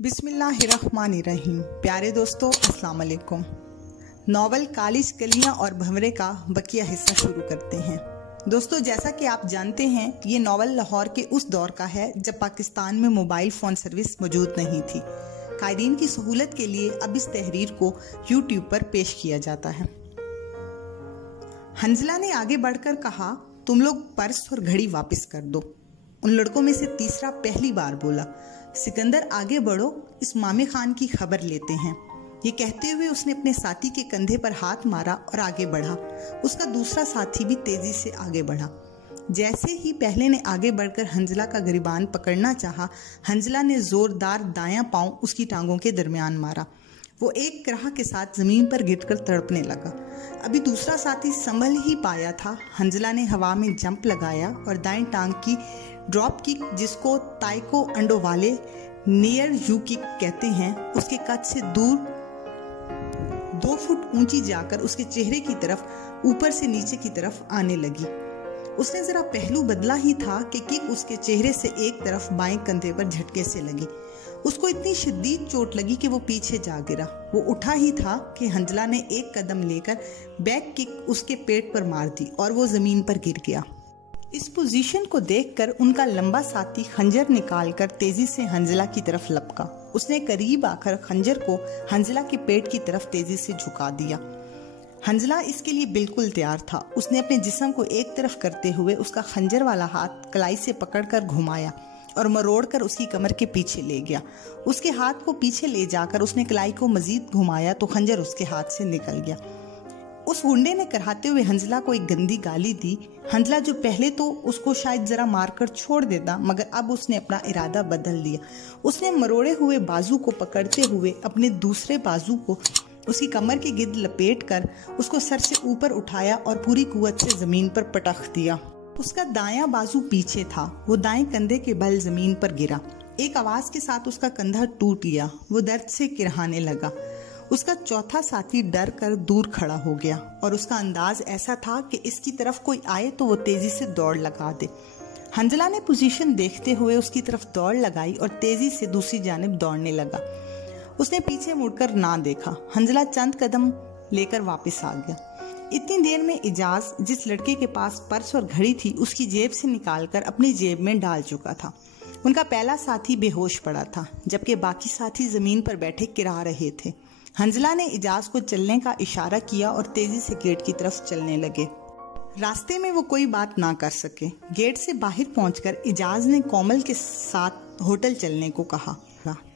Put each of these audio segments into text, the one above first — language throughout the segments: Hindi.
बिस्मिल्लाहिर्रहमानिर्रहीम। प्यारे दोस्तों, अस्सलाम वालेकुम। नॉवल कालिज कलियां और भंवरे का बकिया हिस्सा शुरू करते हैं। दोस्तों, जैसा कि आप जानते हैं, ये नॉवल लाहौर के उस दौर का है जब पाकिस्तान में मोबाइल फ़ोन सर्विस मौजूद नहीं थी। कायदीन की सहूलत के लिए अब इस तहरीर को यूट्यूब पर पेश किया जाता है। हंजला ने आगे बढ़कर कहा, तुम लोग पर्स और घड़ी वापस कर दो। उन लड़कों में से तीसरा पहली बार बोला, सिकंदर आगे बढ़ो, इस मामे खान की खबर लेते हैं। ये कहते हुए उसने अपने साथी के कंधे पर हाथ मारा और आगे बढ़ा। उसका दूसरा साथी भी तेजी से आगे बढ़ा। जैसे ही पहले ने आगे बढ़कर हंजला का गिरबान पकड़ना चाहा, हंजला ने जोरदार दायां पांव उसकी टांगों के दरमियान मारा। वो एक कराह के साथ जमीन पर गिरकर तड़पने लगा। अभी दूसरा साथी संभल ही पाया था। हंजला ने हवा में जंप लगाया और दाएं टांग की ड्रॉप किक, जिसको ताइको अंडो वाले नियर यू किक कहते हैं, उसके कद से दूर 2 फुट ऊंची जाकर उसके चेहरे की तरफ ऊपर से नीचे की तरफ आने लगी। उसने जरा पहलू बदला ही था कि किक उसके चेहरे से एक तरफ बाएं कंधे पर झटके से लगी। उसको इतनी शदीद चोट लगी कि वो पीछे जा गिरा। वो उठा ही था कि हंजला ने एक कदम लेकर बैक किक उसके पेट पर मार दी और वो जमीन पर गिर गया। इस पोजीशन को देखकर उनका लंबा साथी खंजर निकालकर तेजी से हंजला की तरफ लपका। उसने करीब आकर खंजर को हंजला के पेट की तरफ तेजी से झुका दिया। हंजला इसके लिए बिल्कुल तैयार था। उसने अपने जिस्म को एक तरफ करते हुए उसका खंजर वाला हाथ कलाई से पकड़कर घुमाया और मरोड़कर उसकी कमर के पीछे ले गया। उसके हाथ को पीछे ले जाकर उसने कलाई को मजीद घुमाया तो खंजर उसके हाथ से निकल गया। उस गुंडे ने कराहते हुए हंजला को एक गंदी गाली दी। हंजला, जो पहले तो उसको शायद जरा मारकर छोड़ देता, मगर अब उसने अपना इरादा बदल दिया। उसने मरोड़े हुए बाजू को पकड़ते हुए अपने दूसरे बाजू को उसकी कमर के गिर्द लपेट कर उसको सर से ऊपर उठाया और पूरी कुव्वत से जमीन पर पटक दिया। उसका दायां बाजू पीछे था। वो दाएं कंधे के बल जमीन पर गिरा। एक आवाज के साथ उसका कंधा टूट गया। वो दर्द से किरहाने लगा। उसका चौथा साथी डर कर दूर खड़ा हो गया और उसका अंदाज ऐसा था कि इसकी तरफ कोई आए तो वो तेजी से दौड़ लगा दे। हंजला ने पोजीशन देखते हुए उसकी तरफ दौड़ लगाई और तेजी से दूसरी जानिब दौड़ने लगा। उसने पीछे मुड़कर ना देखा। हंजला चंद कदम लेकर वापस आ गया। इतनी देर में इजाज, जिस लड़के के पास पर्स और घड़ी थी, उसकी जेब से निकालकर अपनी जेब में डाल चुका था। उनका पहला साथी बेहोश पड़ा था, जबकि बाकी साथी जमीन पर बैठे किरा रहे थे। हंजला ने इजाज को चलने का इशारा किया और तेजी से गेट की तरफ चलने लगे। रास्ते में वो कोई बात ना कर सके। गेट से बाहर पहुंचकर इजाज ने कोमल के साथ होटल चलने को कहा।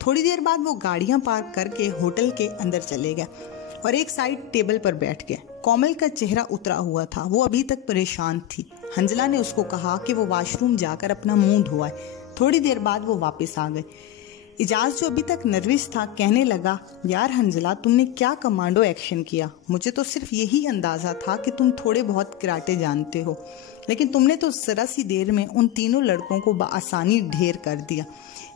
थोड़ी देर बाद वो गाड़ियां पार्क करके होटल के अंदर चले गए और एक साइड टेबल पर बैठ गए। कोमल का चेहरा उतरा हुआ था। वो अभी तक परेशान थी। हंजला ने उसको कहा कि वो वॉशरूम जाकर अपना मुंह धोआए। थोड़ी देर बाद वो वापस आ गए। इजाज, जो अभी तक नर्वस था, कहने लगा, यार हंजला, तुमने क्या कमांडो एक्शन किया। मुझे तो सिर्फ यही अंदाजा था कि तुम थोड़े बहुत कराटे जानते हो, लेकिन तुमने तो जरा सी देर में उन तीनों लड़कों को बआसानी ढेर कर दिया।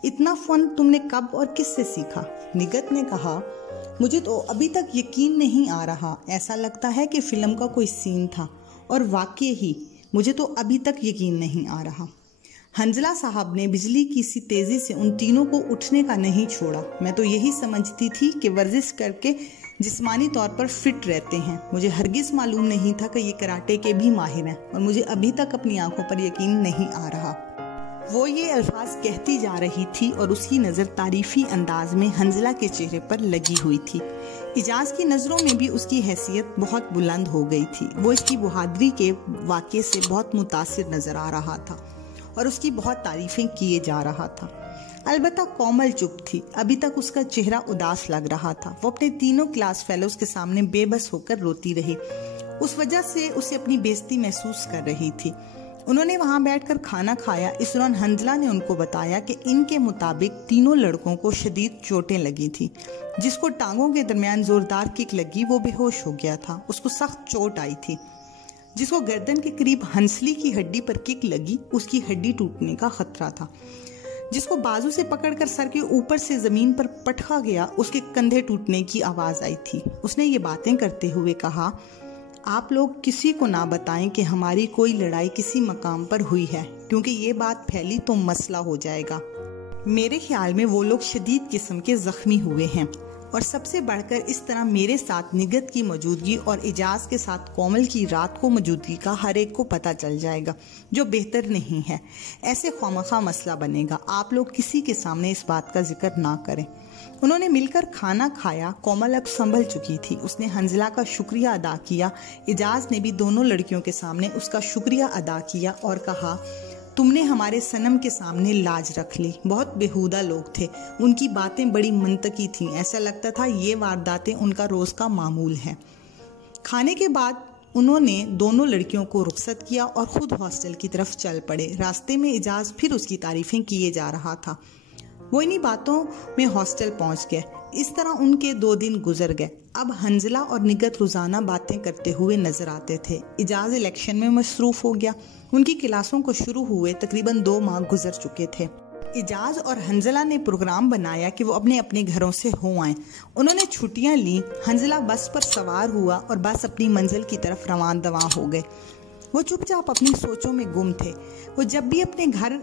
इतना फन तुमने कब और किससे सीखा? निगत ने कहा, मुझे तो अभी तक यकीन नहीं आ रहा। ऐसा लगता है कि फिल्म का कोई सीन था और वाकई ही मुझे तो अभी तक यकीन नहीं आ रहा। हंजला साहब ने बिजली की सी तेजी से उन तीनों को उठने का नहीं छोड़ा। मैं तो यही समझती थी कि वर्जिश करके जिस्मानी तौर पर फिट रहते हैं। मुझे हरगिज मालूम नहीं था कि ये कराटे के भी माहिर हैं और मुझे अभी तक अपनी आंखों पर यकीन नहीं आ रहा। वो ये अल्फाज कहती जा रही थी और उसकी नज़र तारीफी अंदाज में हंजला के चेहरे पर लगी हुई थी। इजाज की नज़रों में भी उसकी हैसियत बहुत बुलंद हो गई थी। वो इसकी बहादुरी के वाक़े से बहुत मुतासिर नज़र आ रहा था और उसकी बहुत तारीफें किए जा रहा था। अलबत्ता कोमल चुप थी। अभी तक उसका चेहरा उदास लग रहा था। वो अपने तीनों क्लास फेलोज के सामने बेबस होकर रोती रही। उस वजह से उसे अपनी बेइज्जती महसूस कर रही थी। उन्होंने वहां बैठकर खाना खाया। इस दौरान हंजला ने उनको बताया कि इनके मुताबिक तीनों लड़कों को शदीद चोटें लगी थी। जिसको टांगों के दरमियान जोरदार किक लगी वो बेहोश हो गया था। उसको सख्त चोट आई थी। जिसको गर्दन के करीब हंसली की हड्डी पर किक लगी, उसकी हड्डी टूटने का खतरा था। जिसको बाजू से पकड़कर सर के ऊपर से जमीन पर पटका गया, उसके कंधे टूटने की आवाज आई थी। उसने ये बातें करते हुए कहा, आप लोग किसी को ना बताएं कि हमारी कोई लड़ाई किसी मकाम पर हुई है, क्योंकि ये बात फैली तो मसला हो जाएगा। मेरे ख्याल में वो लोग शदीद किस्म के जख्मी हुए हैं, और सबसे बढ़कर इस तरह मेरे साथ निगत की मौजूदगी और इजाज के साथ कोमल की रात को मौजूदगी का हर एक को पता चल जाएगा, जो बेहतर नहीं है। ऐसे खौमखा मसला बनेगा। आप लोग किसी के सामने इस बात का जिक्र ना करें। उन्होंने मिलकर खाना खाया। कोमल अब संभल चुकी थी। उसने हंजला का शुक्रिया अदा किया। इजाज ने भी दोनों लड़कियों के सामने उसका शुक्रिया अदा किया और कहा, तुमने हमारे सनम के सामने लाज रख ली। बहुत बेहुदा लोग थे। उनकी बातें बड़ी मंतकी थीं। ऐसा लगता था ये वारदातें उनका रोज का मामूल है। खाने के बाद उन्होंने दोनों लड़कियों को रुखसत किया और खुद हॉस्टल की तरफ चल पड़े। रास्ते में इजाज फिर उसकी तारीफें किए जा रहा था। वो इन्हीं बातों में हॉस्टल पहुंच गए। इस तरह उनके 2 दिन गुजर गए। अब हंजला और निगत रोजाना बातें करते हुए नजर आते थे। इजाज इलेक्शन में मसरूफ हो गया। उनकी क्लासों को शुरू हुए तकरीबन 2 माह गुजर चुके थे। इजाज और हंजला ने प्रोग्राम बनाया कि वो अपने अपने घरों से हो आएं। उन्होंने छुट्टियां ली। हंजला बस पर सवार हुआ और बस अपनी मंजिल की तरफ रवान दवा हो गए। वो चुपचाप अपनी सोचों में गुम थे। वो जब भी अपने घर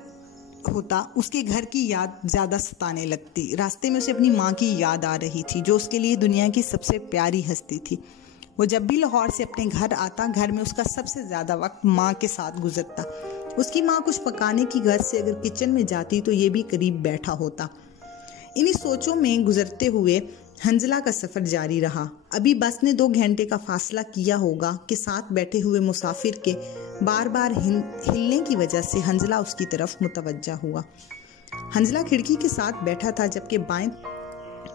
होता उसके घर की याद ज्यादा सताने लगती। रास्ते में उसे अपनी माँ की याद आ रही थी, जो उसके लिए दुनिया की सबसे प्यारी हस्ती थी। वो जब भी लाहौर से अपने घर आता, घर में उसका सबसे ज्यादा वक्त माँ के साथ गुजरता। उसकी माँ कुछ पकाने की घर से अगर किचन में जाती तो ये भी करीब बैठा होता। इन्हीं सोचों में गुजरते हुए हंजला का सफर जारी रहा। अभी बस ने 2 घंटे का फासला किया होगा कि साथ बैठे हुए मुसाफिर के बार बार हिलने की वजह से हंजला उसकी तरफ मुतवज्जा हुआ। हंजला खिड़की के साथ बैठा था, जबकि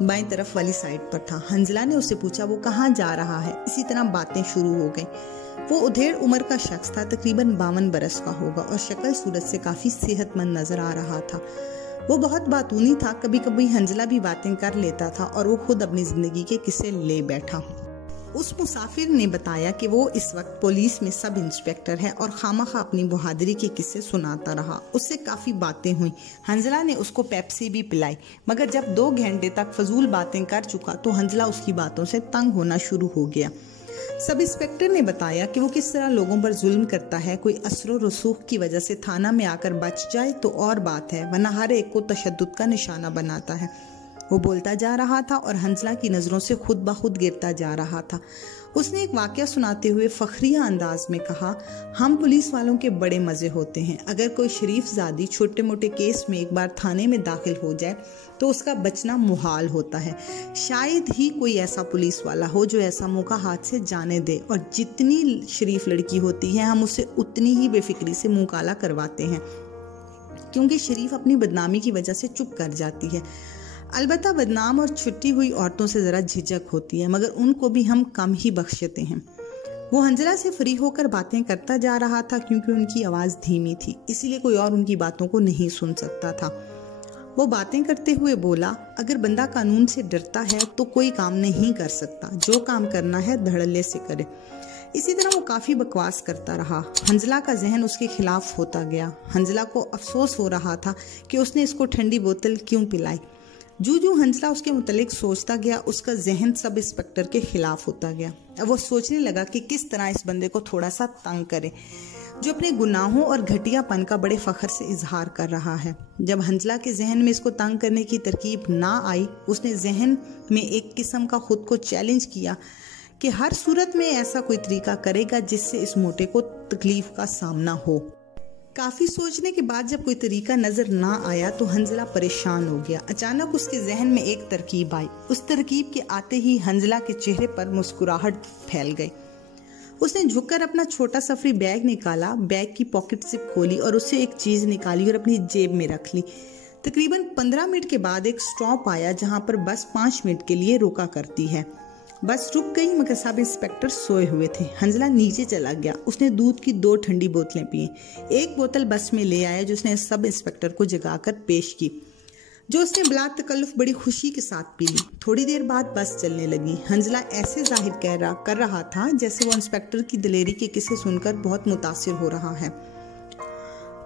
बाएं तरफ वाली साइड पर था। हंजला ने उससे पूछा वो कहाँ जा रहा है। इसी तरह बातें शुरू हो गई। वो उधेड़ उम्र का शख्स था, तकरीबन 52 बरस का होगा और शक्ल सूरत से काफी सेहतमंद नजर आ रहा था। वो बहुत बातूनी था। कभी कभी हंजला भी बातें कर लेता था और वो खुद अपनी जिंदगी के किस्से ले बैठा। उस मुसाफिर ने बताया कि वो इस वक्त पुलिस में सब इंस्पेक्टर है और खामखा अपनी बहादुरी के किस्से सुनाता रहा। उससे काफी बातें हुई। हंजला ने उसको पेप्सी भी पिलाई, मगर जब 2 घंटे तक फजूल बातें कर चुका तो हंजला उसकी बातों से तंग होना शुरू हो गया। सब इंस्पेक्टर ने बताया कि वो किस तरह लोगों पर जुल्म करता है। कोई असर व रसूख की वजह से थाना में आकर बच जाए तो और बात है, वरना हर एक को तशद्दुद का निशाना बनाता है। वो बोलता जा रहा था और हंजला की नजरों से खुद ब खुद गिरता जा रहा था। उसने एक वाकया सुनाते हुए फखरिया अंदाज में कहा, हम पुलिस वालों के बड़े मजे होते हैं। अगर कोई शरीफ ज़ादी छोटे मोटे केस में एक बार थाने में दाखिल हो जाए तो उसका बचना मुहाल होता है। शायद ही कोई ऐसा पुलिस वाला हो जो ऐसा मौका हाथ से जाने दे, और जितनी शरीफ लड़की होती है हम उसे उतनी ही बेफिक्री से मुंह काला करवाते हैं, क्योंकि शरीफ अपनी बदनामी की वजह से चुप कर जाती है। अलबत्ता बदनाम और छुट्टी हुई औरतों से ज़रा झिझक होती है, मगर उनको भी हम कम ही बख्शते हैं। वो हंजला से फ्री होकर बातें करता जा रहा था, क्योंकि उनकी आवाज़ धीमी थी, इसीलिए कोई और उनकी बातों को नहीं सुन सकता था। वो बातें करते हुए बोला, अगर बंदा कानून से डरता है तो कोई काम नहीं कर सकता। जो काम करना है धड़ल्ले से करे। इसी तरह वो काफ़ी बकवास करता रहा। हंजला का जहन उसके खिलाफ होता गया। हंजला को अफसोस हो रहा था कि उसने इसको ठंडी बोतल क्यों पिलाई। जू हंसला उसके मुतलिक सोचता गया, उसका जहन सब इंस्पेक्टर के खिलाफ होता गया। अब वो सोचने लगा कि किस तरह इस बंदे को थोड़ा सा तंग करे, जो अपने गुनाहों और घटियापन का बड़े फख्र से इजहार कर रहा है। जब हंजला के जहन में इसको तंग करने की तरकीब ना आई, उसने जहन में एक किस्म का खुद को चैलेंज किया कि हर सूरत में ऐसा कोई तरीका करेगा जिससे इस मोटे को तकलीफ का सामना हो। काफी सोचने के बाद जब कोई तरीका नजर ना आया तो हंजला परेशान हो गया। अचानक उसके जहन में एक तरकीब आई। उस तरकीब के आते ही हंजला के चेहरे पर मुस्कुराहट फैल गई। उसने झुककर अपना छोटा सा फ्री बैग निकाला, बैग की पॉकेट जिप खोली और उससे एक चीज निकाली और अपनी जेब में रख ली। तकरीबन 15 मिनट के बाद एक स्टॉप आया जहां पर बस 5 मिनट के लिए रुका करती है। बस रुक गई, मगर सब इंस्पेक्टर सोए हुए थे। हंजला नीचे चला गया। उसने दूध की 2 ठंडी बोतलें पी। एक बोतल बस में ले आया जो उसने सब इंस्पेक्टर को जगाकर पेश की, जो उसने बिला तकल्लुफ बड़ी खुशी के साथ पी ली। थोड़ी देर बाद बस चलने लगी। हंजला ऐसे जाहिर कर रहा था जैसे वो इंस्पेक्टर की दिलेरी के किस्से सुनकर बहुत मुतासिर हो रहा है।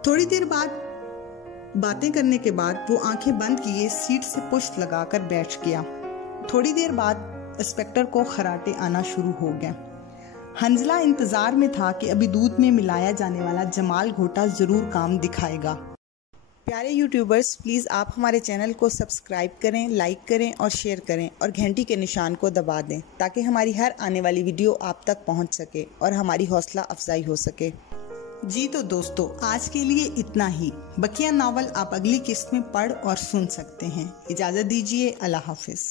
थोड़ी देर बाद बातें करने के बाद वो आंखें बंद किए सीट से पुश्त लगाकर बैठ गया। थोड़ी देर बाद इंस्पेक्टर को खराटे आना शुरू हो गए। हंजला इंतजार में था कि अभी दूध में मिलाया जाने वाला जमाल घोटा जरूर काम दिखाएगा। प्यारे यूट्यूबर्स, प्लीज़ आप हमारे चैनल को सब्सक्राइब करें, लाइक करें और शेयर करें और घंटी के निशान को दबा दें ताकि हमारी हर आने वाली वीडियो आप तक पहुंच सके और हमारी हौसला अफजाई हो सके। जी तो दोस्तों, आज के लिए इतना ही। बकिया नावल आप अगली किस्त में पढ़ और सुन सकते हैं। इजाज़त दीजिए। अल्लाह हाफिज़।